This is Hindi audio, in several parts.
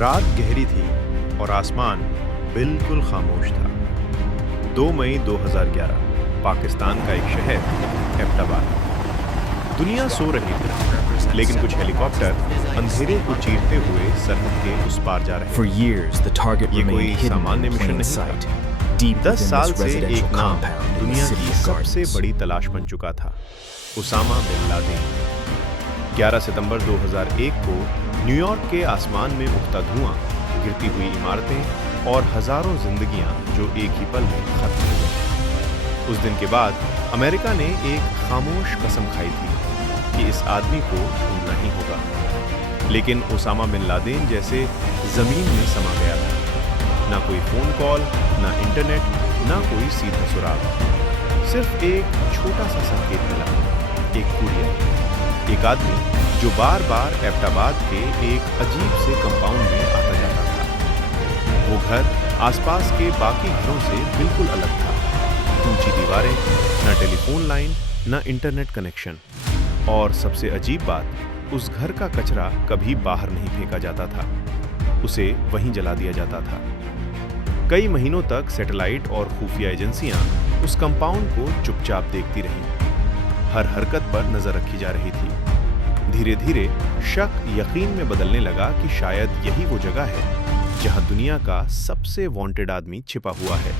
रात गहरी थी और आसमान बिल्कुल खामोश था। 2 मई 2011 पाकिस्तान का एक शहर एबटाबाद। दुनिया सो रही थी, लेकिन कुछ हेलीकॉप्टर अंधेरे को चीरते हुए सरहद के उस पार जा रहे For थे। years, the target ये remained कोई hidden सामान्य in मिशन plain नहीं sight, था। deep 10 within साल this से residential एक नाम compound in the दुनिया city की of सबसे Gardens. बड़ी तलाश बन चुका था, उसामा बिन लादेन। 11 सितंबर 2001 को न्यूयॉर्क के आसमान में उठता धुआं, गिरती हुई इमारतें और हजारों जिंदगियां जो एक ही पल में खत्म हो गई। उस दिन के बाद अमेरिका ने एक खामोश कसम खाई थी कि इस आदमी को ढूंढना ही होगा। लेकिन ओसामा बिन लादेन जैसे जमीन में समा गया था। ना कोई फोन कॉल, ना इंटरनेट, ना कोई सीधा सुराग। सिर्फ एक छोटा सा संकेत मिला, एक कुरियर, एक आदमी जो बार बार एबटाबाद के एक अजीब से कंपाउंड में आता जाता था। वो घर आसपास के बाकी घरों से बिल्कुल अलग था। ऊंची दीवारें, ना टेलीफोन लाइन, ना इंटरनेट कनेक्शन। और सबसे अजीब बात, उस घर का कचरा कभी बाहर नहीं फेंका जाता था, उसे वहीं जला दिया जाता था। कई महीनों तक सैटेलाइट और खुफिया एजेंसियां उस कंपाउंड को चुपचाप देखती रहीं। हर हरकत पर नजर रखी जा रही थी। धीरे धीरे शक यकीन में बदलने लगा कि शायद यही वो जगह है जहां दुनिया का सबसे वांटेड आदमी छिपा हुआ है।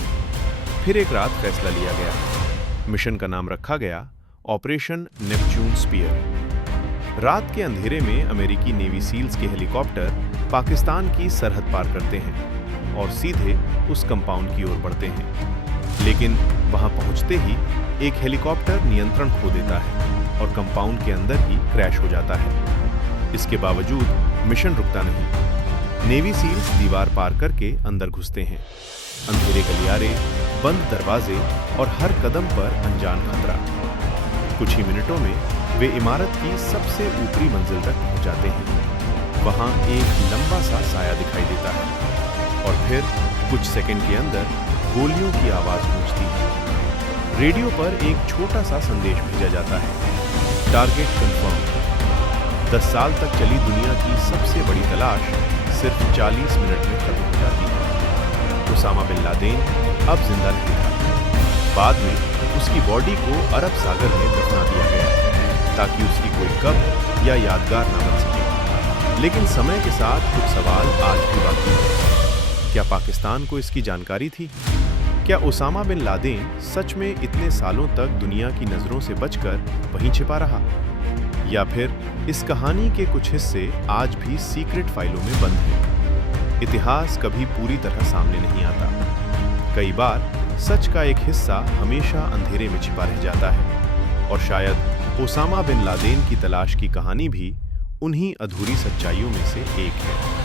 फिर एक रात फैसला लिया गया। मिशन का नाम रखा गया ऑपरेशन नेपच्यून स्पीयर। रात के अंधेरे में अमेरिकी नेवी सील्स के हेलीकॉप्टर पाकिस्तान की सरहद पार करते हैं और सीधे उस कंपाउंड की ओर बढ़ते हैं। लेकिन वहां पहुंचते ही एक हेलीकॉप्टर नियंत्रण खो देता है और कंपाउंड के अंदर ही क्रैश हो जाता है। इसके बावजूद मिशन रुकता नहीं। नेवी सील्स दीवार पार करके अंदर घुसते हैं। अंधेरे गलियारे, बंद दरवाजे और हर कदम पर अनजान खतरा। कुछ ही मिनटों में वे इमारत की सबसे ऊपरी मंजिल तक पहुंच जाते हैं। वहां एक लंबा सा साया दिखाई देता है और फिर कुछ सेकंड के अंदर गोलियों की आवाज गूंजती है। रेडियो पर एक छोटा सा संदेश भेजा जाता है, टारगेट कंफर्म। 10 साल तक चली दुनिया की सबसे बड़ी तलाश सिर्फ 40 मिनट में खत्म हो जाती है। ओसामा बिन लादेन अब जिंदा नहीं था। बाद में उसकी बॉडी को अरब सागर में दफना दिया गया ताकि उसकी कोई कब्र या यादगार न बन सके। लेकिन समय के साथ कुछ सवाल आज भी बाकी हैं। क्या पाकिस्तान को इसकी जानकारी थी? क्या ओसामा बिन लादेन सच में इतने सालों तक दुनिया की नजरों से बचकर वहीं छिपा रहा? या फिर इस कहानी के कुछ हिस्से आज भी सीक्रेट फाइलों में बंद हैं? इतिहास कभी पूरी तरह सामने नहीं आता। कई बार सच का एक हिस्सा हमेशा अंधेरे में छिपा रह जाता है और शायद ओसामा बिन लादेन की तलाश की कहानी भी उन्हीं अधूरी सच्चाइयों में से एक है।